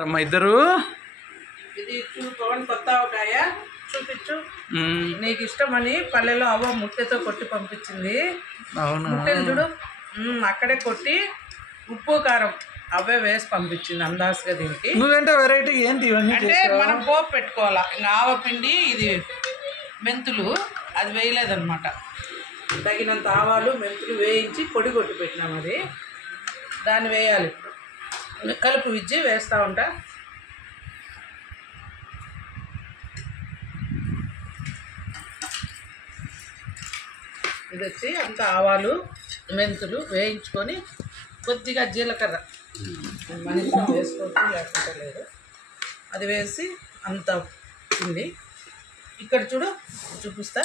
అమ్మ ఇద్దరు ఇది పవన్ కొత్త ఆవకాయ చూపించు. నీకు ఇష్టమని పల్లెలో అవ్వ ముట్టెతో కొట్టి పంపించింది. ముట్టెలు చూడు, అక్కడే కొట్టి ఉప్పు కారం అవే వేసి పంపించింది అందాజుగా. దీనికి నువ్వేంటే వెరైటీ ఏంటి ఇవన్నీ? అంటే మనం పోపు పెట్టుకోవాలా. ఇంకా ఆవపిండి, ఇది మెంతులు అది వేయలేదన్నమాట. తగినంత ఆవాలు మెంతులు వేయించి పొడి కొట్టి పెట్టినాం. అది దాన్ని వేయాలి. కలుపు విజ్జి వేస్తూ ఉంటా. ఇది వచ్చి అంత ఆవాలు మెంతులు వేయించుకొని కొద్దిగా జీలకర్ర మన ఇష్టం వేసుకోవచ్చు, లేకపోతే లేదు. అది వేసి అంత పిండి. ఇక్కడ చూడు చూపిస్తా.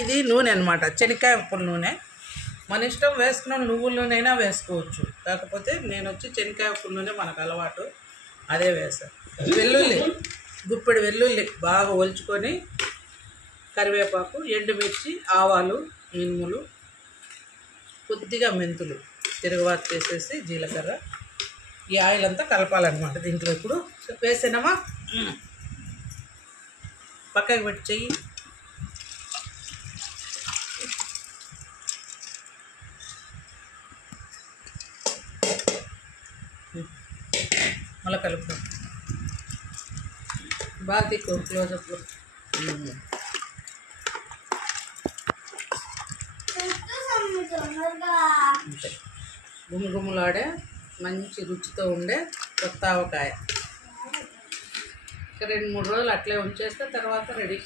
ఇది నూనె అనమాట, శనక్కాయ ఉప్పుల నూనె. మన ఇష్టం వేసుకున్న నువ్వుల నూనె అయినా వేసుకోవచ్చు. కాకపోతే నేను వచ్చి శనక్కాయ ఉప్పుల నూనె మనకు అలవాటు, అదే వేసాను. వెల్లుల్లి, గుప్పెడు వెల్లుల్లి బాగా ఒలుచుకొని, కరివేపాకు, ఎండుమిర్చి, ఆవాలు, మినుములు, కొద్దిగా మెంతులు, తిరగవాతు చేసేసి జీలకర్ర, ఈ ఆయిల్ అంతా కలపాలన్నమాట. దీంట్లో ఇప్పుడు వేసానమా, పక్కకి పెట్టి చెయ్యి. మళ్ళీ కలుపు బాగా తిక్కు క్లోజప్లో. గుమ్ముగుమ్ములాడే మంచి రుచితో ఉండే కొత్త ఆవకాయ. 2-3 రోజులు అట్లే ఉంచేస్తే తర్వాత రెడీ.